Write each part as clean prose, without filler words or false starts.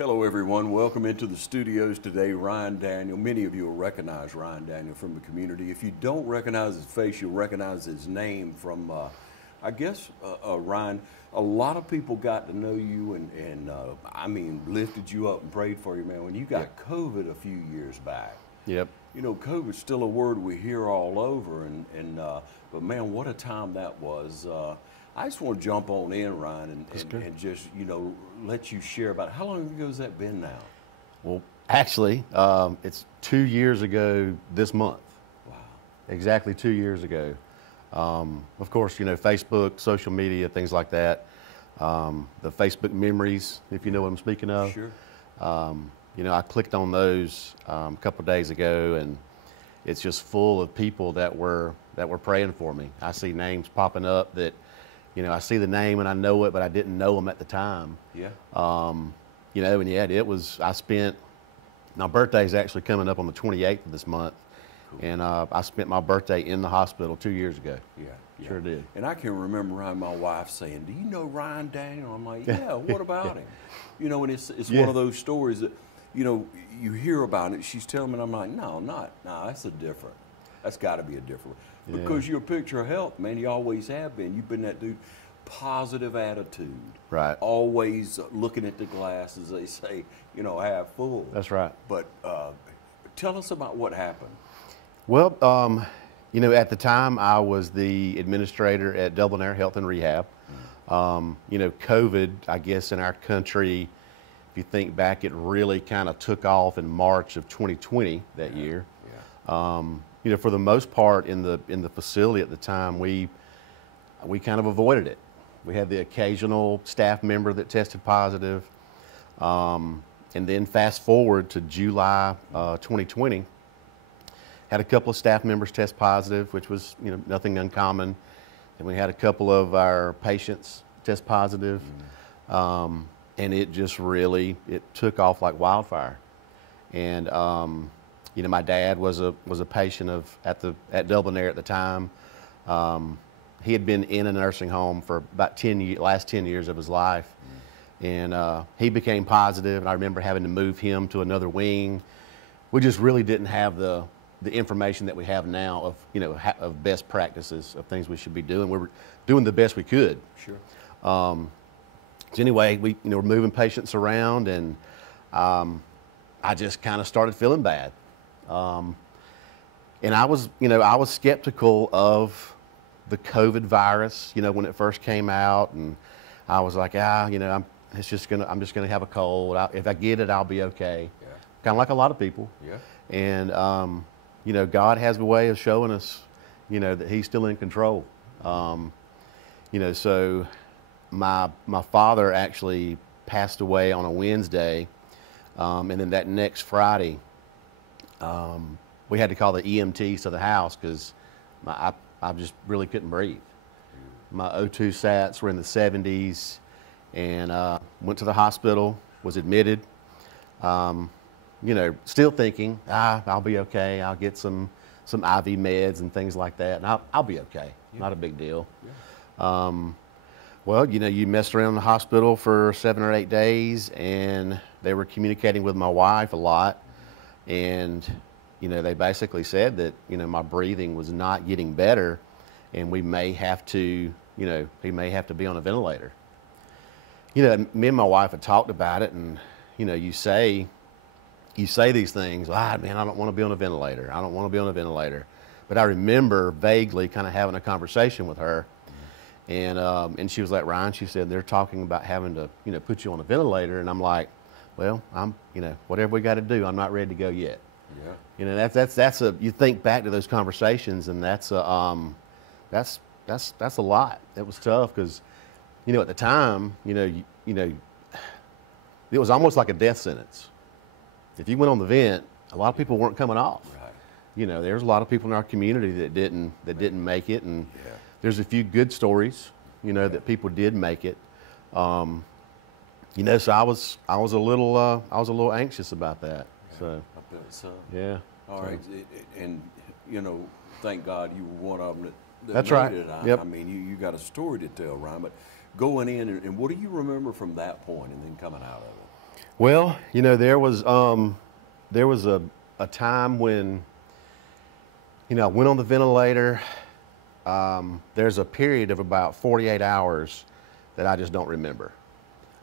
Hello everyone, welcome into the studios today. Ryan Daniel, many of you will recognize Ryan Daniel from the community. If you don't recognize his face, you'll recognize his name from, I guess, Ryan, a lot of people got to know you and I mean, lifted you up and prayed for you, man, when you got COVID a few years back. Yep. You know, COVID's still a word we hear all over, but man, what a time that was. I just want to jump on in, Ryan, and just, you know, let you share about it. How long ago has that been now? Well, actually, it's 2 years ago this month. Wow. Exactly 2 years ago. Of course, you know, Facebook, social media, things like that. The Facebook memories, if you know what I'm speaking of. Sure. You know, I clicked on those a couple of days ago, and it's just full of people that were praying for me. I see names popping up that, you know, I see the name and I know it, but I didn't know them at the time. Yeah. You know, and yet I spent, my birthday's actually coming up on the 28th of this month. Cool. And I spent my birthday in the hospital 2 years ago. Yeah. Sure did. And I can remember Ryan, my wife saying, "Do you know Ryan Daniel?" I'm like, "Yeah, what about him?" You know, and it's one of those stories that, you know, you hear about it. She's telling me, and I'm like, no, that's that's got to be a different one. Because you're a picture of health, man. You always have been. You've been that dude. Positive attitude. Right. Always looking at the glass, as they say, you know, half full. That's right. But tell us about what happened. Well, you know, at the time I was the administrator at Dublin Health and Rehab. You know, COVID, I guess, in our country, if you think back, it really kind of took off in March of 2020 that year. Yeah. You know, for the most part in the facility at the time, we kind of avoided it. We had the occasional staff member that tested positive, and then fast forward to July 2020, had a couple of staff members test positive, which was, you know, nothing uncommon. And we had a couple of our patients test positive, and it just really took off like wildfire. And you know, my dad was a patient at Dublin Air at the time. He had been in a nursing home for about last 10 years of his life, and he became positive. And I remember having to move him to another wing. We just really didn't have the information that we have now of, you know, of best practices of things we should be doing. We were doing the best we could. Sure. So anyway, we're moving patients around, and I just kind of started feeling bad. And I was skeptical of the COVID virus, you know, when it first came out, and I was like, you know, I'm just gonna have a cold. If I get it, I'll be okay. Yeah. Kind of like a lot of people. Yeah. And you know, God has a way of showing us, you know, that He's still in control. You know, so my father actually passed away on a Wednesday, and then that next Friday, we had to call the EMTs to the house because I just really couldn't breathe. My O2 sats were in the 70s, and went to the hospital, was admitted. You know, still thinking, I'll be okay. I'll get some IV meds and things like that, and I'll be okay. Yeah. Not a big deal. Yeah. Well, you know, you messed around in the hospital for 7 or 8 days, and they were communicating with my wife a lot, and you know, they basically said that, you know, my breathing was not getting better, and we may have to, you know, he may have to be on a ventilator. You know, me and my wife had talked about it, and you know, you say these things, man, I don't want to be on a ventilator. I don't want to be on a ventilator. But I remember vaguely kind of having a conversation with her, and she was like, Ryan, she said, they're talking about having to, you know, put you on a ventilator, and I'm like, well, you know, whatever we got to do, I'm not ready to go yet. Yeah. You know, that's you think back to those conversations, and that's a lot. It was tough because, you know, at the time, you know, it was almost like a death sentence. If you went on the vent, a lot of people weren't coming off. Right. You know, there's a lot of people in our community that didn't make it, and there's a few good stories, you know, that people did make it. You know, so I was a little anxious about that. Yeah, so I bet so. Yeah. All right, and you know, thank God you were one of them that That's made right. it. Yep. I mean, you got a story to tell, Ryan. But going in, and what do you remember from that point, and then coming out of it? Well, there was a time when, I went on the ventilator. There's a period of about 48 hours that I just don't remember.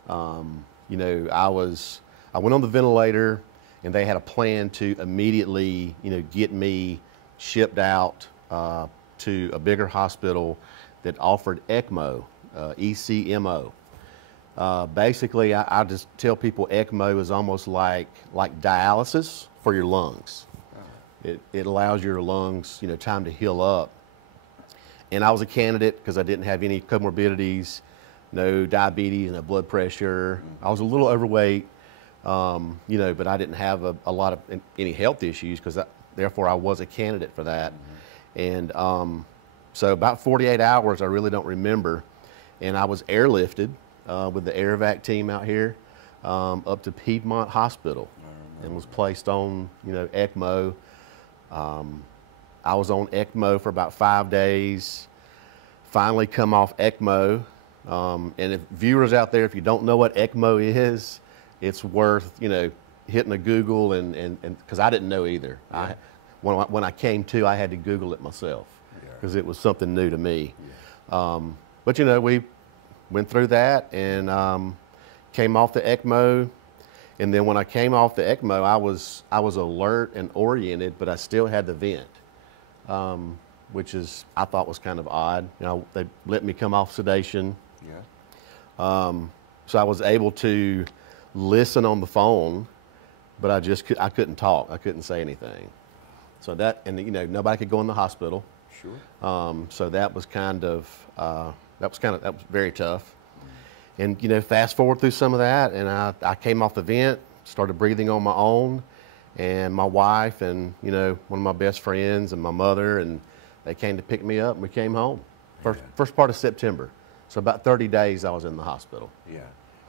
I went on the ventilator, and they had a plan to immediately, get me shipped out to a bigger hospital that offered ECMO, ECMO. Basically, I just tell people ECMO is almost like dialysis for your lungs. It allows your lungs, time to heal up. And I was a candidate because I didn't have any comorbidities, no diabetes, no blood pressure. I was a little overweight, but I didn't have a lot of any health issues because therefore I was a candidate for that. And so about 48 hours, I really don't remember. And I was airlifted with the air vac team out here up to Piedmont Hospital and was placed on, ECMO. I was on ECMO for about 5 days, finally come off ECMO. And if viewers out there, if you don't know what ECMO is, it's worth, hitting a Google and because I didn't know either. Yeah. When I came to, I had to Google it myself because it was something new to me. Yeah. But we went through that and came off the ECMO. And then when I came off the ECMO, I was alert and oriented, but I still had the vent, which I thought was kind of odd. They let me come off sedation. Yeah. So I was able to listen on the phone, but I couldn't talk. I couldn't say anything. So nobody could go in the hospital. Sure. So that was very tough. And fast forward through some of that, and I came off the vent, started breathing on my own, and my wife and one of my best friends and my mother, and they came to pick me up, and we came home. First part of September. So about 30 days I was in the hospital. Yeah.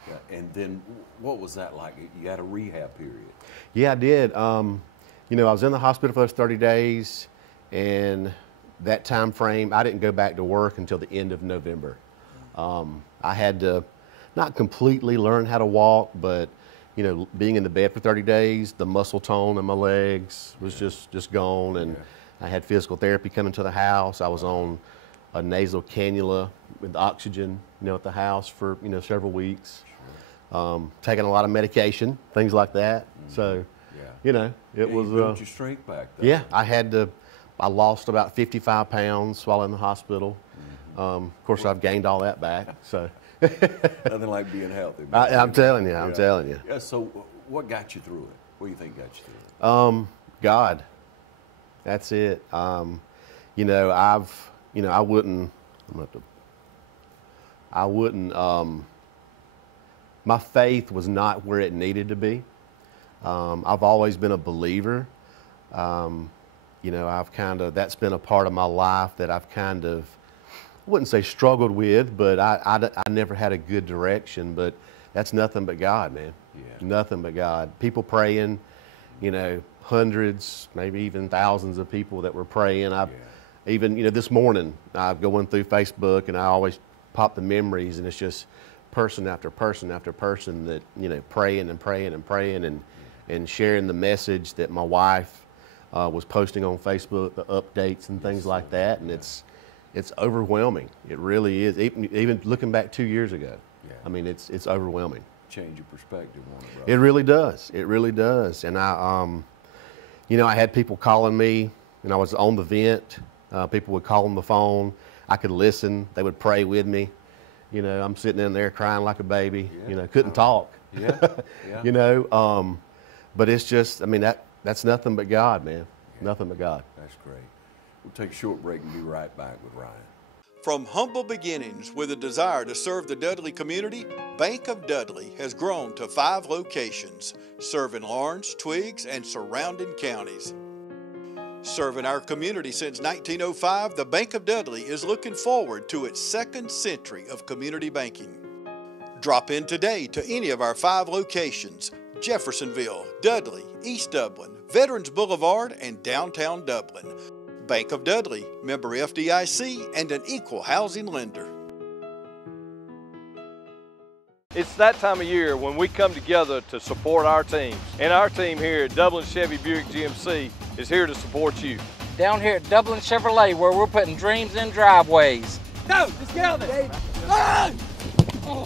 Yeah. And then what was that like? You had a rehab period. Yeah, I did. I was in the hospital for those 30 days, and that time frame, I didn't go back to work until the end of November. I had to not completely learn how to walk, but being in the bed for 30 days, the muscle tone in my legs was just gone, and I had physical therapy coming to the house. I was on a nasal cannula with oxygen, at the house for several weeks, taking a lot of medication, things like that. So, it was. You built your strength back then. Yeah, I lost about 55 pounds while in the hospital. Of course, I've gained all that back. So. Nothing like being healthy. I'm telling you. I'm telling you. Yeah. So, what got you through it? What do you think got you through it? God. That's it. I wouldn't. My faith was not where it needed to be. I've always been a believer. That's been a part of my life that I've I wouldn't say struggled with, but I never had a good direction. But that's nothing but God, man. Yeah. Nothing but God. People praying, hundreds, maybe even thousands of people that were praying. Even, this morning, I'm going through Facebook, and I always pop the memories, and it's just person after person after person that, praying and praying and praying and sharing the message that my wife was posting on Facebook, the updates and things like that. And it's overwhelming. It really is. Even looking back 2 years ago, it's overwhelming. Change your perspective on it, brother. It really does. It really does. And I had people calling me, and I was on the vent. People would call on the phone. I could listen. They would pray with me. I'm sitting in there crying like a baby. Yeah. Couldn't talk. Yeah. Yeah. But it's just, that's nothing but God, man. Yeah. Nothing but God. That's great. We'll take a short break and be right back with Ryan. From humble beginnings with a desire to serve the Dudley community, Bank of Dudley has grown to 5 locations, serving Lawrence, Twiggs, and surrounding counties. Serving our community since 1905, the Bank of Dudley is looking forward to its 2nd century of community banking. Drop in today to any of our 5 locations: Jeffersonville, Dudley, East Dublin, Veterans Boulevard, and downtown Dublin. Bank of Dudley, member FDIC, and an equal housing lender. It's that time of year when we come together to support our teams. And our team here at Dublin Chevy Buick GMC is here to support you. Down here at Dublin Chevrolet, where we're putting dreams in driveways. Go! Let's get on this!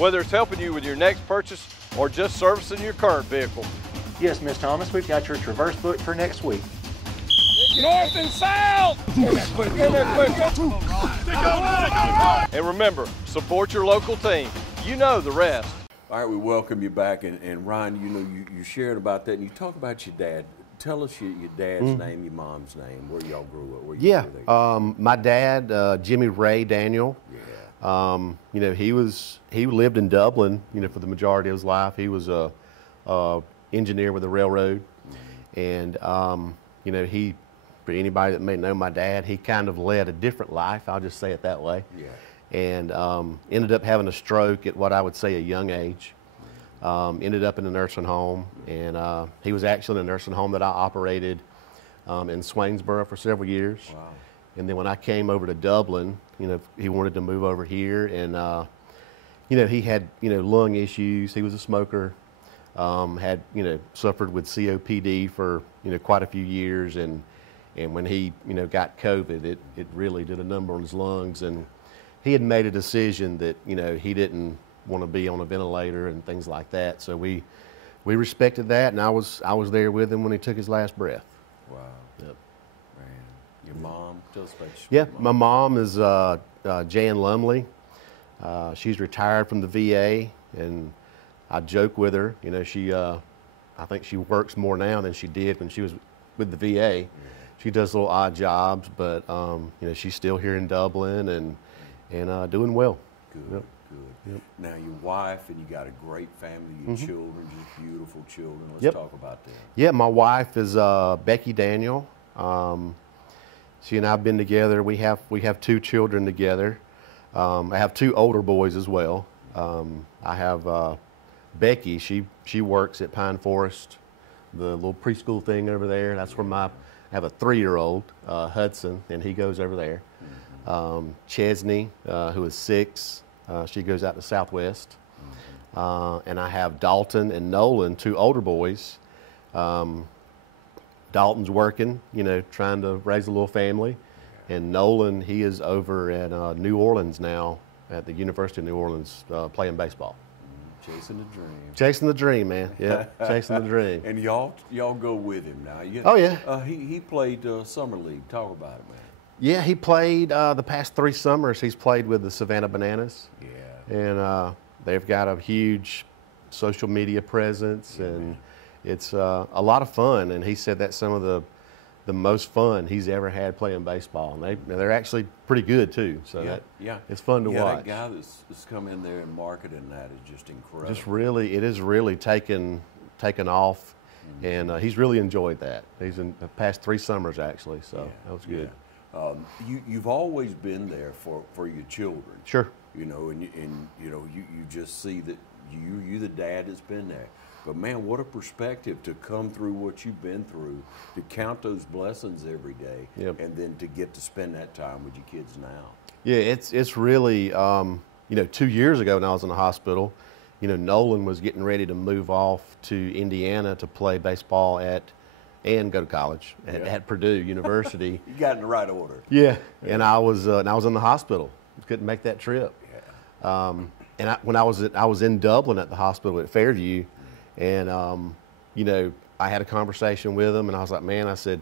Whether it's helping you with your next purchase or just servicing your current vehicle. Yes, Miss Thomas, we've got your Traverse booked for next week. North and south! And remember, support your local team. You know the rest. All right, we welcome you back. And Ryan, you know, you shared about that, and you talk about your dad. Tell us your dad's name, your mom's name, where y'all grew up. My dad, Jimmy Ray Daniel. You know, he lived in Dublin, you know, for the majority of his life. He was a engineer with the railroad, and you know, for anybody that may know my dad, he kind of led a different life. I'll just say it that way. And ended up having a stroke at what I would say a young age. Ended up in a nursing home, and he was actually in a nursing home that I operated in Swainsboro for several years. Wow. And then when I came over to Dublin, you know, he wanted to move over here, and you know, he had, you know, lung issues. He was a smoker, had, you know, suffered with COPD for, you know, quite a few years, and when he, you know, got COVID, it really did a number on his lungs, and he had made a decision that, you know, he didn't want to be on a ventilator and things like that. So we respected that, and I was there with him when he took his last breath. Wow. Yep. Man, your mom, tell us about Yeah, my mom is Jan Lumley. She's retired from the VA, and I joke with her. You know, she, I think she works more now than she did when she was with the VA. Yeah. She does little odd jobs, but you know, she's still here in Dublin and doing well. Good. Yep. Good. Yep. Now your wife, and you got a great family, your children, just beautiful children. Let's talk about them. Yeah, my wife is Becky Daniel. She and I have been together. We have 2 children together. I have 2 older boys as well. I have Becky. She works at Pine Forest, the little preschool thing over there. That's where I have a 3-year-old, Hudson, and he goes over there. Chesney, who is 6, she goes out to Southwest. And I have Dalton and Nolan, 2 older boys. Dalton's working, you know, trying to raise a little family. And Nolan, he is over at New Orleans now, at the University of New Orleans, playing baseball. Chasing the dream. Chasing the dream, man. Yeah, chasing the dream. And y'all go with him now. Oh, yeah. He played Summer League. Talk about it, man. Yeah, he played the past 3 summers. He's played with the Savannah Bananas. Yeah. And they've got a huge social media presence, and it's a lot of fun. And he said that's some of the most fun he's ever had playing baseball. And they're actually pretty good too. So it's fun to watch. That guy that's come in there and marketing that is just incredible. It is really taken off, and he's really enjoyed that. He's in the past 3 summers actually, so that was good. You've always been there for your children. Sure. You know, and you know, you just see that you the dad has been there. But man, what a perspective to come through what you've been through, to count those blessings every day, and then to get to spend that time with your kids now. Yeah, it's really, you know, 2 years ago when I was in the hospital, you know, Nolan was getting ready to move off to Indiana to play baseball and go to college at Purdue University. You got in the right order. Yeah, and I was in the hospital. Couldn't make that trip. Yeah. And when I was in Dublin at the hospital at Fairview, and you know, I had a conversation with him, and I was like, man, I said,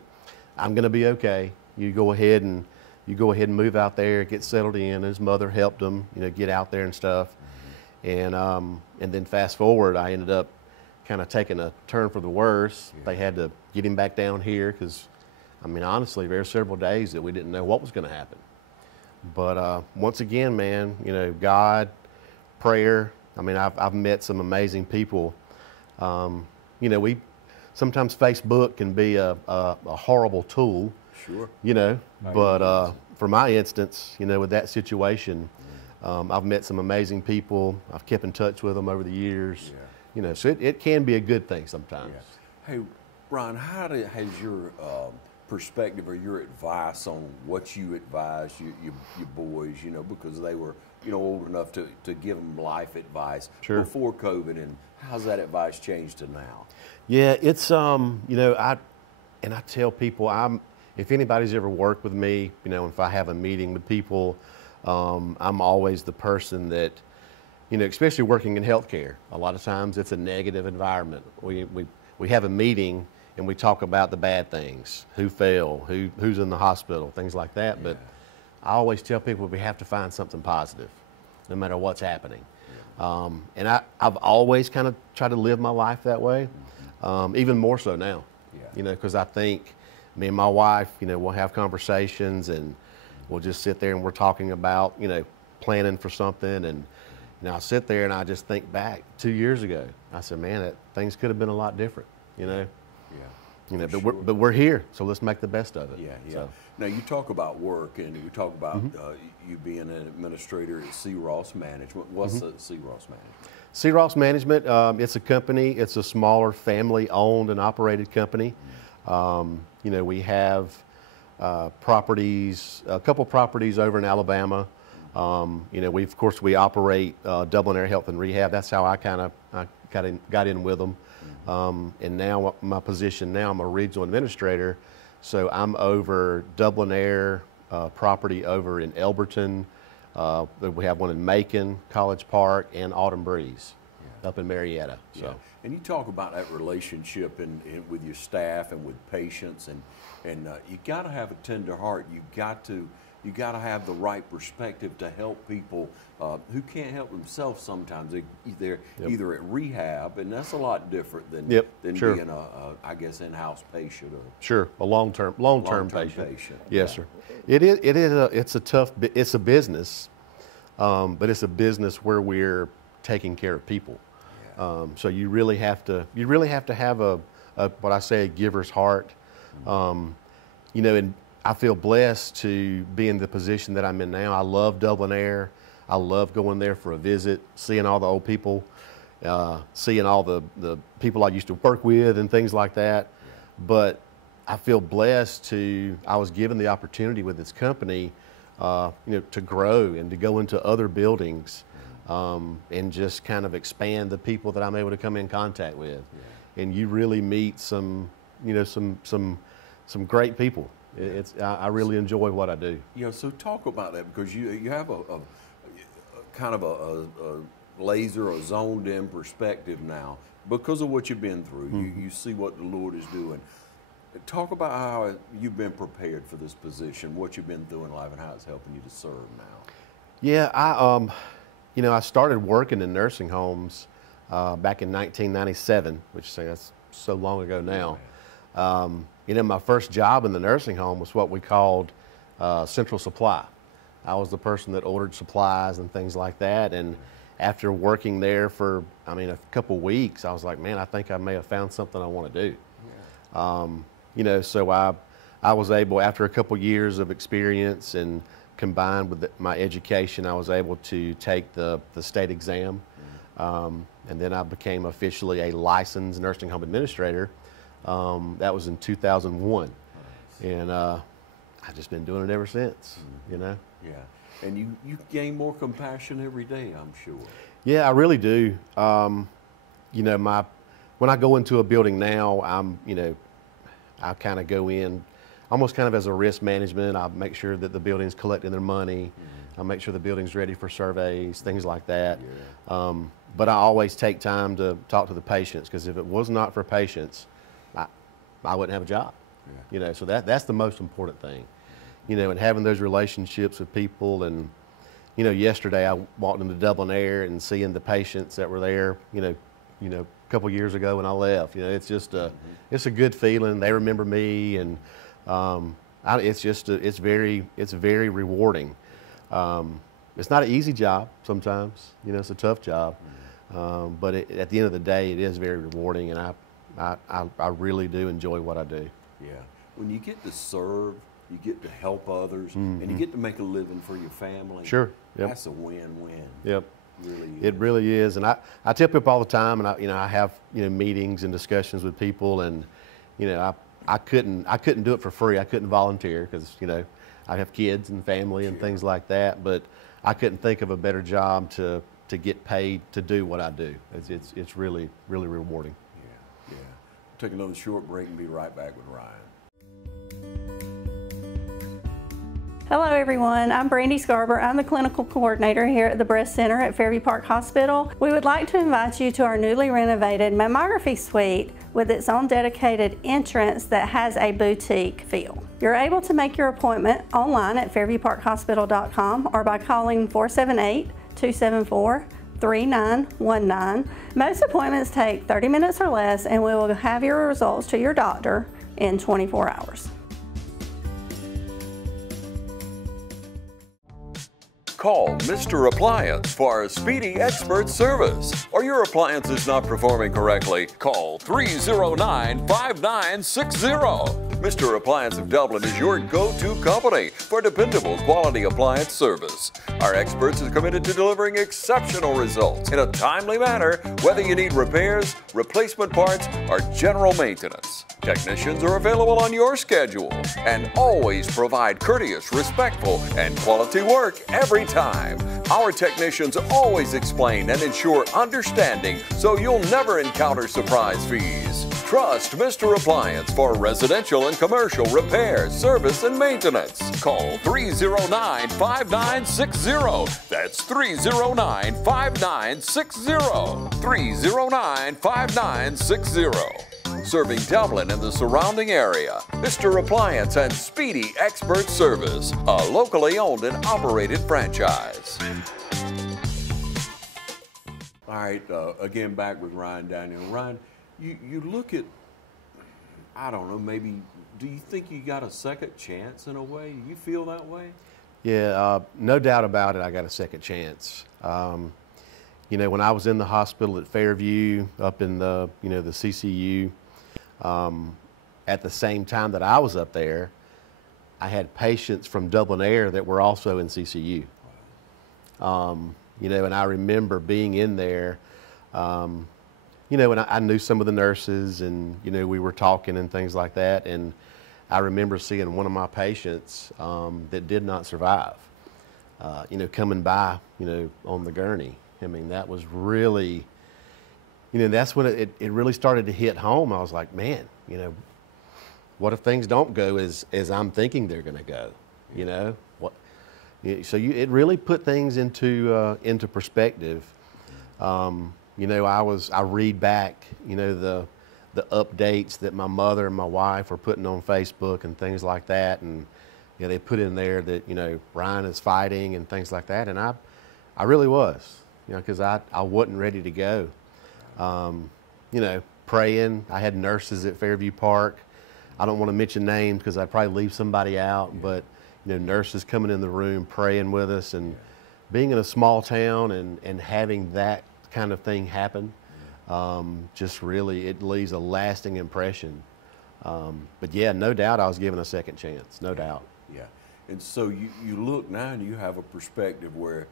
I'm going to be okay. You go ahead and move out there, get settled in. His mother helped him, you know, get out there and stuff. And then fast forward, I ended up kind of taking a turn for the worse. They had to get him back down here because, I mean, honestly, there were several days that we didn't know what was going to happen. But once again, man, you know, God, prayer. I mean, I've met some amazing people. You know, sometimes Facebook can be a horrible tool. Sure. You know, but for my instance, you know, with that situation, I've met some amazing people. I've kept in touch with them over the years. Yeah. You know, so it can be a good thing sometimes. Yeah. Hey, Ron, has your perspective or your advice on what you advise your boys, you know, because they were old enough to give them life advice Sure. before COVID, and how's that advice changed to now? Yeah, it's I tell people, if anybody's ever worked with me, if I have a meeting with people, I'm always the person that, especially working in healthcare, a lot of times it's a negative environment. We have a meeting and we talk about the bad things, who fell, who's in the hospital, things like that. Yeah. But I always tell people we have to find something positive, no matter what's happening. And I've always kind of tried to live my life that way, even more so now. Yeah. Because I think me and my wife, we'll have conversations and we'll just sit there and we're talking about, planning for something. And I sit there and I just think back 2 years ago. I said, man, things could have been a lot different, Yeah. but we're here, so let's make the best of it. Yeah, yeah. So, Now you talk about work, and we talk about you being an administrator at C. Ross Management. What's the C. Ross Management? C. Ross Management, it's a company. It's a smaller family-owned and operated company. We have properties, a couple properties over in Alabama. We operate Dublin Air Health and Rehab. That's how I got in with them. And now my position now, I'm a regional administrator, so I'm over Dublin Air property over in Elberton. We have one in Macon, College Park, and Autumn Breeze up in Marietta. So. Yeah. And you talk about that relationship with your staff and with patients, and you got to have a tender heart. You got to have the right perspective to help people who can't help themselves sometimes. They're either at rehab, and that's a lot different than Sure. being I guess, in-house patient. Sure, a long-term patient. Yes, Yeah. sir. It's a business, but it's a business where we're taking care of people. So you really have to have what I say, a giver's heart. And I feel blessed to be in the position that I'm in now. I love Dublin Air. I love going there for a visit, seeing all the old people, seeing all the people I used to work with and things like that. But I feel blessed I was given the opportunity with this company, to grow and to go into other buildings, and just kind of expand the people that I'm able to come in contact with. And you really meet some great people. I really enjoy what I do. So talk about that, because you have a kind of a laser or zoned in perspective now because of what you've been through. You see what the Lord is doing. Talk about how you've been prepared for this position, what you've been through in life, and how it's helping you to serve now. Yeah, I started working in nursing homes back in 1997, which that's so long ago now. My first job in the nursing home was what we called central supply. I was the person that ordered supplies and things like that. And after working there for, a couple weeks, I was like, man, I think I may have found something I want to do. So I was able, after a couple years of experience and combined with my education, I was able to take the state exam. And then I became officially a licensed nursing home administrator. That was in 2001. And I've just been doing it ever since, Yeah. And you gain more compassion every day, I'm sure. Yeah, I really do. When I go into a building now, I kind of go in almost kind of as a risk management. I make sure that the building's collecting their money. I make sure the building's ready for surveys, things like that. But I always take time to talk to the patients, because if it was not for patients, I wouldn't have a job. So that's the most important thing. And having those relationships with people. And yesterday I walked into Dublin Air and seeing the patients that were there, a couple years ago when I left. It's just it's a good feeling. They remember me, and it's very rewarding. It's not an easy job sometimes. It's a tough job, but at the end of the day, it is very rewarding, and I really do enjoy what I do. Yeah. When you get to serve, you get to help others, and you get to make a living for your family. Sure. Yep. That's a win-win. Yep. It really is. And I tell people all the time, and I have meetings and discussions with people, and I couldn't do it for free. I couldn't volunteer because I have kids and family and things like that. But I couldn't think of a better job to get paid to do what I do. It's really, really rewarding. Yeah, yeah. We'll take another short break and be right back with Ryan. Hello everyone, I'm Brandy Scarber. I'm the clinical coordinator here at the Breast Center at Fairview Park Hospital. We would like to invite you to our newly renovated mammography suite with its own dedicated entrance that has a boutique feel. You're able to make your appointment online at fairviewparkhospital.com or by calling 478-274-3919. Most appointments take 30 minutes or less, and we will have your results to your doctor in 24 hours. Call Mr. Appliance for a speedy expert service. Or your appliance is not performing correctly, call 309-5960. Mr. Appliance of Dublin is your go-to company for dependable quality appliance service. Our experts are committed to delivering exceptional results in a timely manner, whether you need repairs, replacement parts, or general maintenance. Technicians are available on your schedule and always provide courteous, respectful, and quality work every time. Our technicians always explain and ensure understanding so you'll never encounter surprise fees. Trust Mr. Appliance for residential and commercial repair, service, and maintenance. Call 309-5960. That's 309-5960. 309-5960. Serving Dublin and the surrounding area. Mr. Appliance and Speedy Expert Service, a locally owned and operated franchise. All right, again back with Ryan Daniel. Ryan, you look at, I don't know, maybe, do you think you got a second chance in a way? Do you feel that way? Yeah, no doubt about it, I got a second chance. You know, when I was in the hospital at Fairview, up in the, the CCU, at the same time that I was up there, I had patients from Dublin Air that were also in CCU. You know, and I remember being in there, and I knew some of the nurses, and, we were talking and things like that, and I remember seeing one of my patients that did not survive, coming by, on the gurney. I mean, that was really, that's when it really started to hit home. I was like, man, what if things don't go as I'm thinking they're going to go? So it really put things into perspective. I read back, the updates that my mother and my wife were putting on Facebook and things like that, and they put in there that Ryan is fighting and things like that, and I really was. Because I wasn't ready to go. Praying. I had nurses at Fairview Park. I don't want to mention names because I'd probably leave somebody out, but nurses coming in the room praying with us, and being in a small town and having that kind of thing happen, just really, it leaves a lasting impression. But yeah, no doubt I was given a second chance, no doubt. Yeah, and so you look now and you have a perspective where,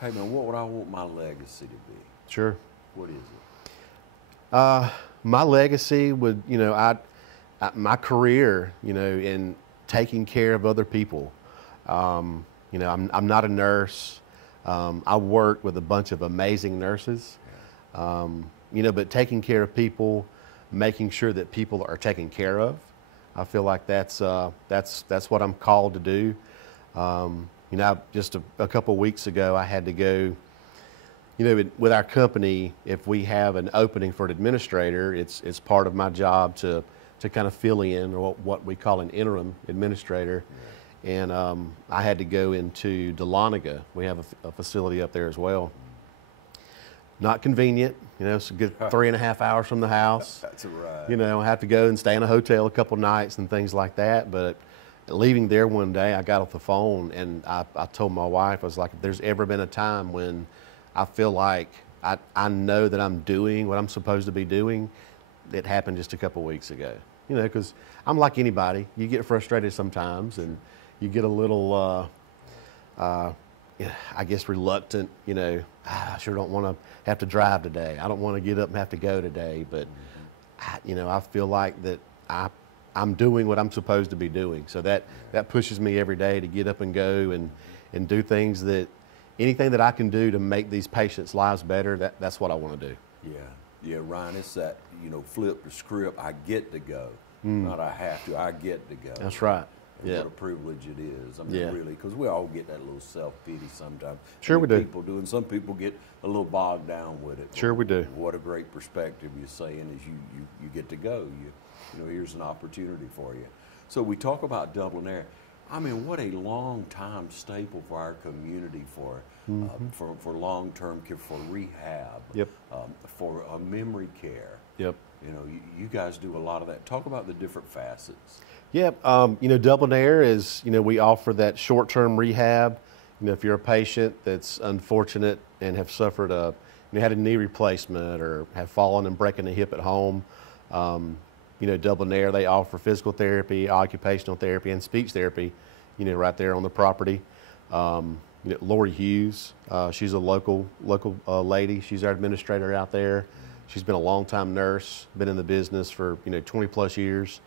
hey man, what would I want my legacy to be? Sure. What is it? My legacy would, my career, in taking care of other people. I'm not a nurse. I work with a bunch of amazing nurses. But taking care of people, making sure that people are taken care of. I feel like that's what I'm called to do. Just a couple of weeks ago, I had to go, with our company, if we have an opening for an administrator, it's part of my job to kind of fill in, or what we call an interim administrator. Yeah. And I had to go into Dahlonega. We have a facility up there as well. Not convenient, it's a good 3.5 hours from the house. That's right. I have to go and stay in a hotel a couple nights and things like that. But leaving there one day, I got off the phone and I told my wife, I was like, if there's ever been a time when I feel like I know that I'm doing what I'm supposed to be doing, it happened just a couple weeks ago. Because I'm like anybody. You get frustrated sometimes, and you get a little, I guess, reluctant. I sure don't want to have to drive today. I don't want to get up and have to go today. But, I feel like that I'm doing what I'm supposed to be doing. So that pushes me every day to get up and go and do things that, anything that I can do to make these patients' lives better, that's what I want to do. Yeah, Ryan, it's that, flip the script. I get to go, not I have to. I get to go. That's right. And yeah. What a privilege it is. I mean, really, because we all get that little self-pity sometimes. Sure we do. People do, and some people get a little bogged down with it. Sure we do. What a great perspective you're saying is you get to go. Here's an opportunity for you. So we talk about Dublin Air. I mean, what a long-time staple for our community for long-term care, for rehab, yep. For memory care. Yep. You guys do a lot of that. Talk about the different facets. Yep. Dublin Air is, we offer that short-term rehab. If you're a patient that's unfortunate and have suffered had a knee replacement or have fallen and broken a hip at home, Dublin Air, they offer physical therapy, occupational therapy, and speech therapy, right there on the property. Lori Hughes, she's a local lady. She's our administrator out there. She's been a long-time nurse, been in the business for 20 plus years.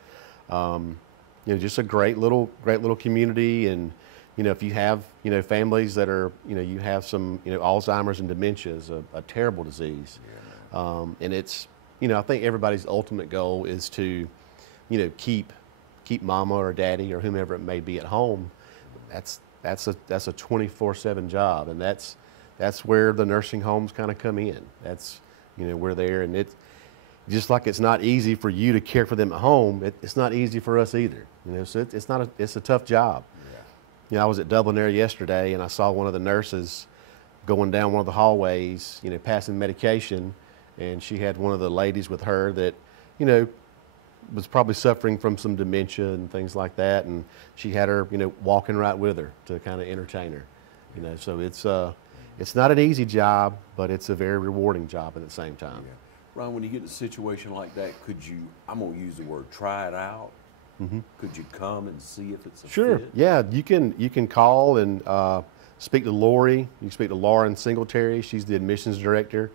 Just a great little community. And if you have families that are you have some Alzheimer's and dementia is a terrible disease, and it's I think everybody's ultimate goal is to keep mama or daddy or whomever it may be at home. That's a 24/7 job, and that's where the nursing homes kind of come in. That's we're there, and it's just like it's not easy for you to care for them at home. It's not easy for us either. So it's a tough job. I was at Dublin Air yesterday, and I saw one of the nurses going down one of the hallways, passing medication, and she had one of the ladies with her that was probably suffering from some dementia and things like that, and she had her walking right with her to kind of entertain her. So it's not an easy job, but it's a very rewarding job at the same time. Yeah. Ron, when you get in a situation like that, could you, I'm going to use the word, try it out? Could you come and see if it's a fit? Yeah, you can call and speak to Lori. You can speak to Lauren Singletary. She's the admissions director.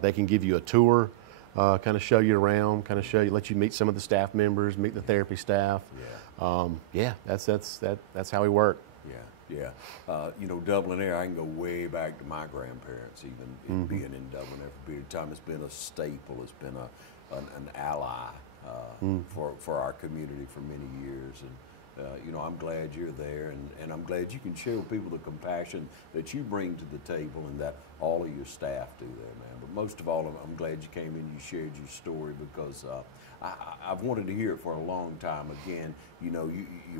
They can give you a tour, kind of show you around, let you meet some of the staff members, meet the therapy staff. That's how we work. Dublin Air, I can go way back to my grandparents, even being in Dublin Air for a period of time. It's been a staple. It's been an ally for our community for many years. And I'm glad you're there, and I'm glad you can share with people the compassion that you bring to the table and that all of your staff do there, man. But most of all, I'm glad you came in, you shared your story, because I've wanted to hear it for a long time. Again, you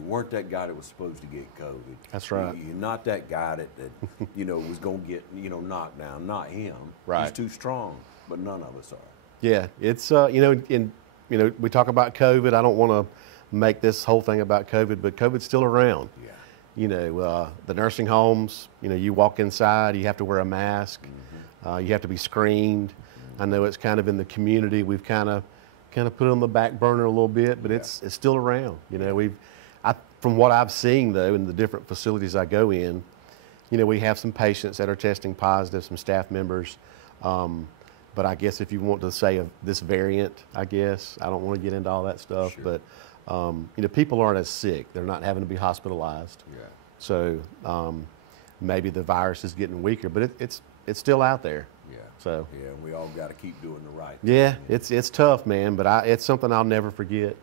weren't that guy that was supposed to get COVID. That's right. You're not that guy that was going to get, knocked down. Not him. Right. He's too strong, but none of us are. Yeah, it's, we talk about COVID. I don't want to make this whole thing about COVID, but COVID's still around. The nursing homes, you walk inside, you have to wear a mask, you have to be screened. I know it's kind of in the community, we've kind of put it on the back burner a little bit, but it's still around. From what I've seen though, in the different facilities I go in, we have some patients that are testing positive, some staff members. But I guess if you want to say of this variant, I guess, I don't want to get into all that stuff, but people aren't as sick. They're not having to be hospitalized. So maybe the virus is getting weaker, but it's still out there. So we all got to keep doing the right thing. Yeah, it's tough, man, but it's something I'll never forget.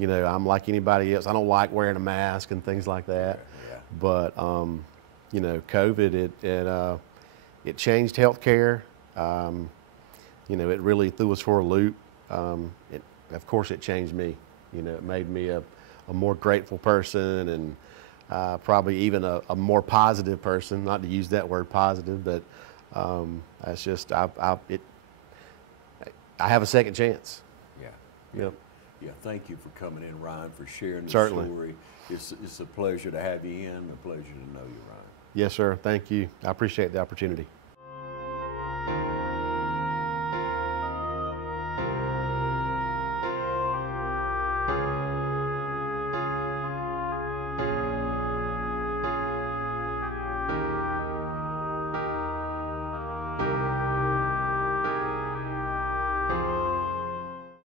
I'm like anybody else. I don't like wearing a mask and things like that. But COVID, it changed healthcare. It really threw us for a loop. Of course, it changed me. It made me a more grateful person, and probably even a more positive person. Not to use that word positive, but that's just I have a second chance. Thank you for coming in, Ryan, for sharing the Certainly. story. It's a pleasure to have you in, a pleasure to know you, Ryan. Yes, sir. Thank you. I appreciate the opportunity.